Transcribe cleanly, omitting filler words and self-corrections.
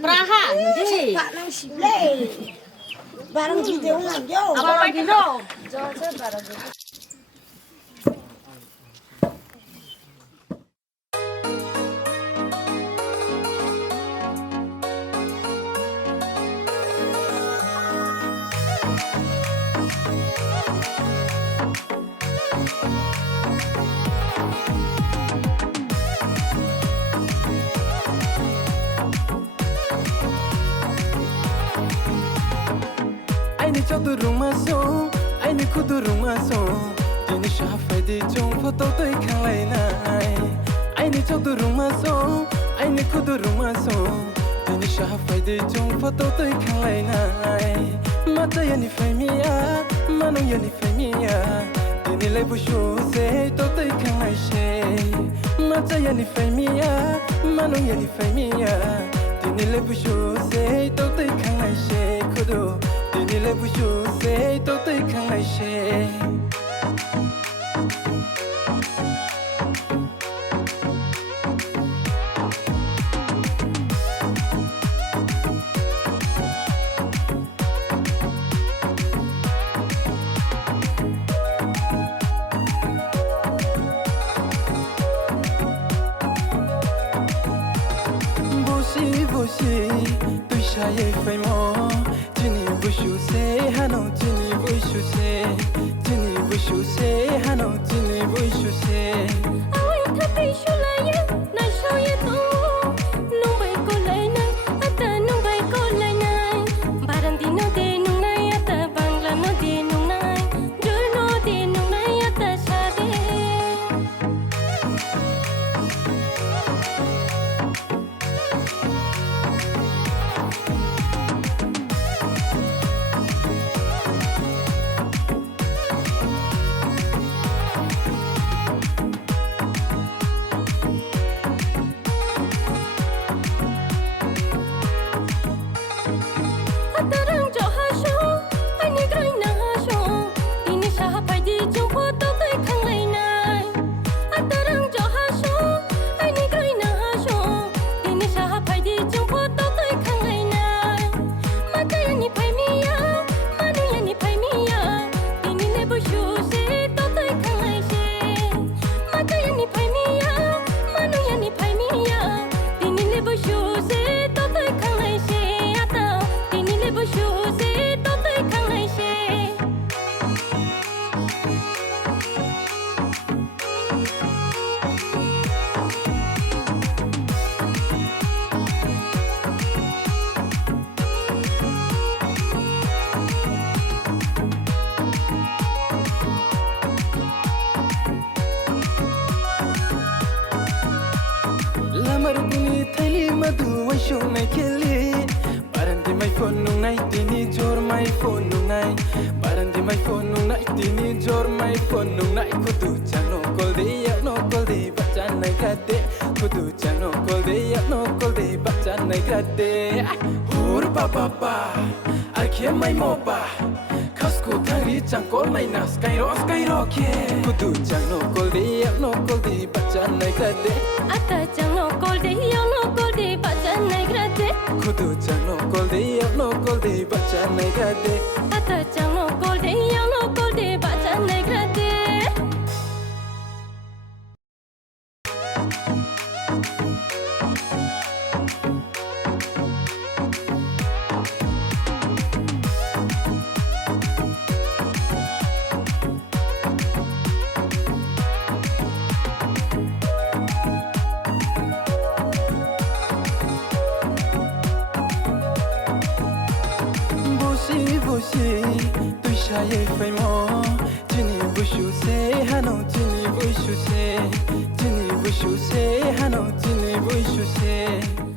Praha, hindi. Pak nang sible. Barang video lang yo. Apa lagi no? Aini chotu ruma so, aini kudu ruma so. Dini shafai di chung photo toi khalai nai. Aini chotu ruma so, aini kudu ruma so. Dini shafai di chung photo toi khalai nai. Mata yani famia, manu yani famia. Dini lebu shu se to toi khalai she. Mata yani famia, manu yani famia. Dini lebu shu se to toi khalai she kudu. Dini lebu shu se to toi khalai she. Boshi, tu shaye fai mo. Jini bushu se hano, jini bushu se. Jini bushu se hano, jini bushu se. Ai thati shulaya, na shoye to. Nung bai ko lai nai, ata nung bai ko lai nai. Barandi no de nung nai, ata bangla no de nung nai. Jur no de nung nai, ata shade. Atarang jo ha sho, ai ni grai na ha sho. Dini sha pai di chung photo toi khang lai nai. Atarang jo ha sho, ai ni grai na ha sho. Dini sha pai di chung photo toi khang lai nai. Mata yani pai miya, manu yani pai miya. Dini ne bu shu se to toi khang lai she. Mata yani pai miya, manu yani pai miya. Dini ne bu shu se to toi khang lai she. Ata dini ne bu shu se to toi khang lai she. Lamar dini thali madu wai shung nai keli. Barandi mai phone nung nai dini jor mai phone nung nai. Barandi mai phone nung nai dini jor mai phone nung nai. Kudu chano kol de ya no kol de bachan nai gade. Kudu chano kol de ya no kol de bachan nai gade. Hur ba ba ba, arkhia mai mo ba. Kasku thangri chang kol mai na sky ro ke. Kudu chano kol de ya no kol de bachan nai gade. Ata chang no kol de yo no kol de bachan nai grade. Kudu chang no kol de ya no kol de bachan nai gade. Ata chang no kol de yo no kol de bachan nai grade. Boshi, tu shaye fai mo. Jini bushu se hano, jini bushu se. Jini bushu se hano, jini bushu se.